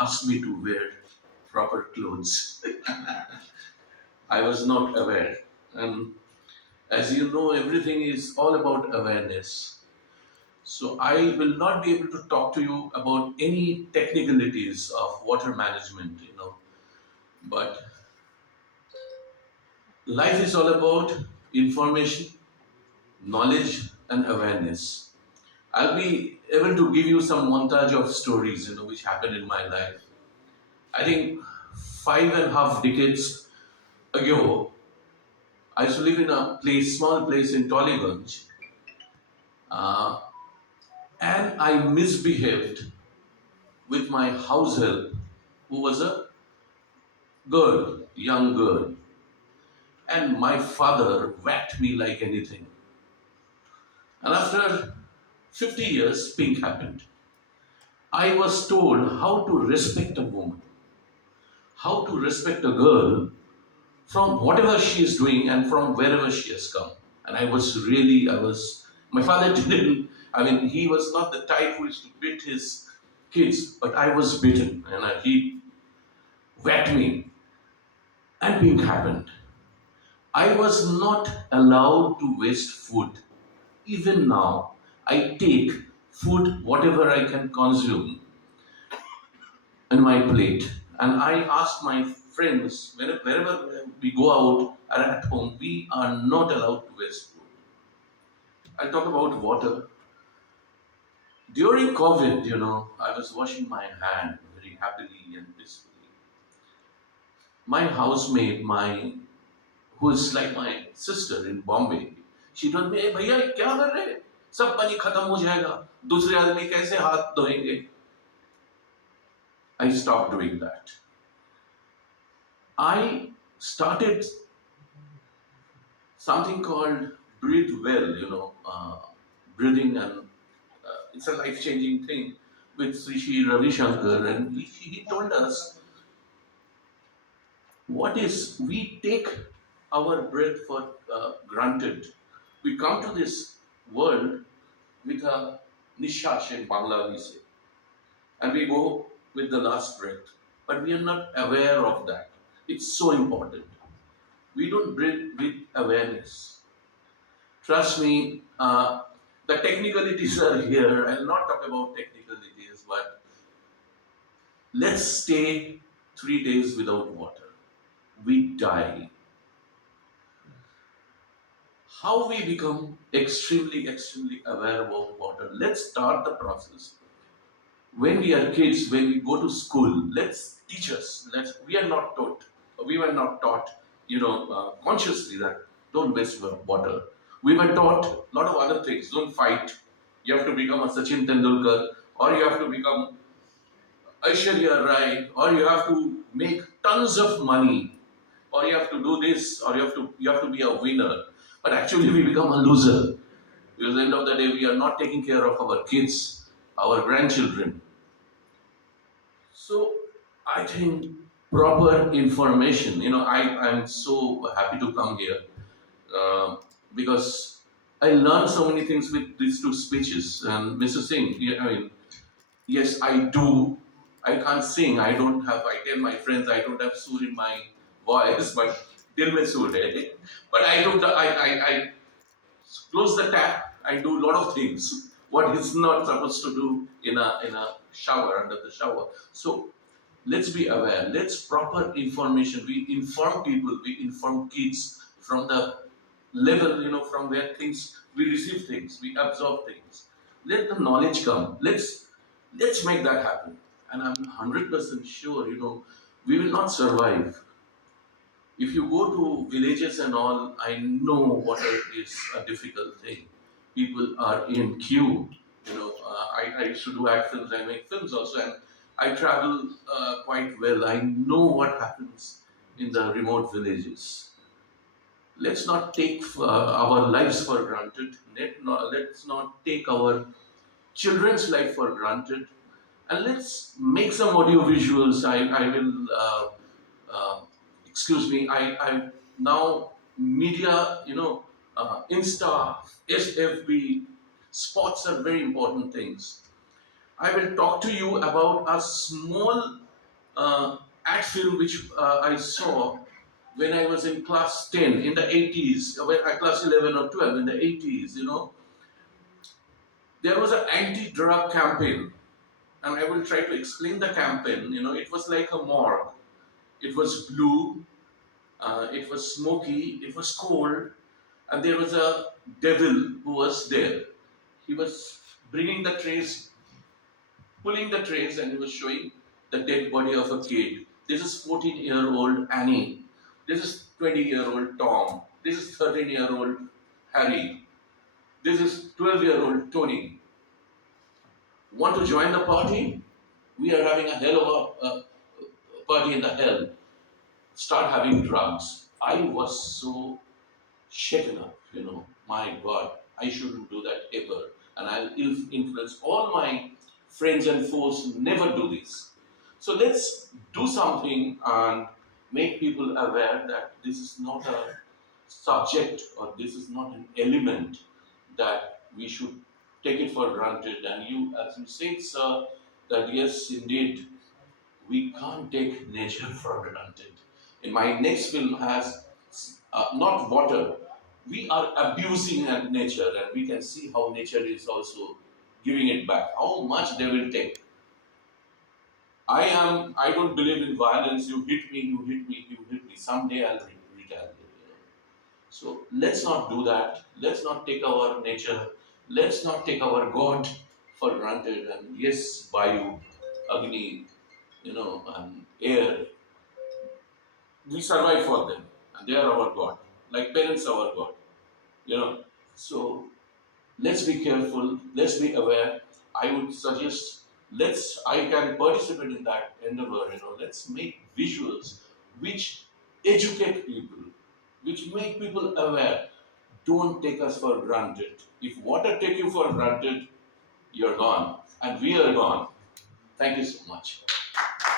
asked me to wear proper clothes. I was not aware. And as you know, everything is all about awareness. So I will not be able to talk to you about any technicalities of water management, but life is all about information, knowledge, and awareness. I'll be able to give you some montage of stories, which happened in my life. I think 5.5 decades ago, I used to live in a small place in Tollygunj, uh, and I misbehaved with my house help, who was a girl, young girl, and my father whacked me like anything. And after 50 years, pink happened. I was told how to respect a woman, how to respect a girl from whatever she is doing and from wherever she has come. And my father didn't, he was not the type who used to beat his kids, but I was beaten and he whacked me and pink happened. I was not allowed to waste food. Even now, I take food, whatever I can consume, in my plate. And I ask my friends, wherever we go out or at home, we are not allowed to waste food. I talk about water. During COVID, I was washing my hand very happily and peacefully. My housemate, who is like my sister in Bombay, she told me, "Hey, भैया ये क्या कर रहे हैं? सब पानी खत्म हो जाएगा. दूसरे आदमी कैसे हाथ धोएंगे?" I stopped doing that. I started something called breathe well, breathing, and it's a life-changing thing with Sri Ravi Shankar, and he told us we take our breath for granted. We come to this world with a nishash in Bangla, we say, and we go with the last breath, but we are not aware of that. It's so important. We don't breathe with awareness. Trust me, the technicalities are here. I'll not talk about technicalities, but let's stay 3 days without water. We die. How we become extremely, extremely aware about water? Let's start the process. When we are kids, when we go to school, let's teach us. We are not taught. We were not taught, consciously that don't waste water. We were taught a lot of other things. Don't fight. You have to become a Sachin Tendulkar, or you have to become Aishwarya Rai, or you have to make tons of money, or you have to do this, or you have to be a winner. But actually, we become a loser because at the end of the day, we are not taking care of our kids, our grandchildren. So I think proper information. I'm so happy to come here because I learned so many things with these two speeches. And Mr. Singh, yeah, yes, I do. I can't sing. I tell my friends I don't have soor in my voice, but dil mein soor hai. But I close the tap. I do a lot of things. What is not supposed to do in a shower, under the shower. So let's be aware. Let's proper information. We inform people. We inform kids from the level, from where we receive things, we absorb things. Let the knowledge come. Let's make that happen. And I'm 100% sure, we will not survive. If you go to villages and all, I know water is a difficult thing. People are in queue. I used to do ad films. I make films also, and I travel quite well. I know what happens in the remote villages. Let's not take our lives for granted. Let's not take our children's life for granted. And let's make some audio visuals. I will, excuse me, I now media, Insta, SFB, spots are very important things. I will talk to you about a small ad film which I saw when I was in class 10 in the 80s, when I class 11 or 12 in the 80s, there was an anti-drug campaign, and I will try to explain the campaign. It was like a morgue. It was blue, it was smoky, it was cold, and there was a devil who was there. He was bringing the trays, pulling the trays, and he was showing the dead body of a kid. This is 14-year-old Annie. This is 20-year-old Tom. This is 13-year-old Harry. This is 12-year-old Tony. Want to join the party? We are having a hell of a party in the hell. Start having drugs. I was so shaken up, my God, I shouldn't do that ever. And I'll influence all my friends and foes never do this. So let's do something and make people aware that this is not a subject or this is not an element that we should take it for granted. And you, as you said, sir, that yes, indeed, we can't take nature for granted. In my next film has not water. We are abusing nature, and we can see how nature is also giving it back. How much they will take. I don't believe in violence. You hit me, you hit me, you hit me. Someday I'll retaliate. So let's not do that. Let's not take our nature. Let's not take our God for granted. And yes, Bayu, Agni, and air, we survive for them, and they are our God. Like parents are our God. So let's be careful, let's be aware. I would suggest, I can participate in that endeavor. Let's make visuals which educate people, which make people aware. Don't take us for granted. If water take you for granted, you're gone, and we are gone. Thank you so much.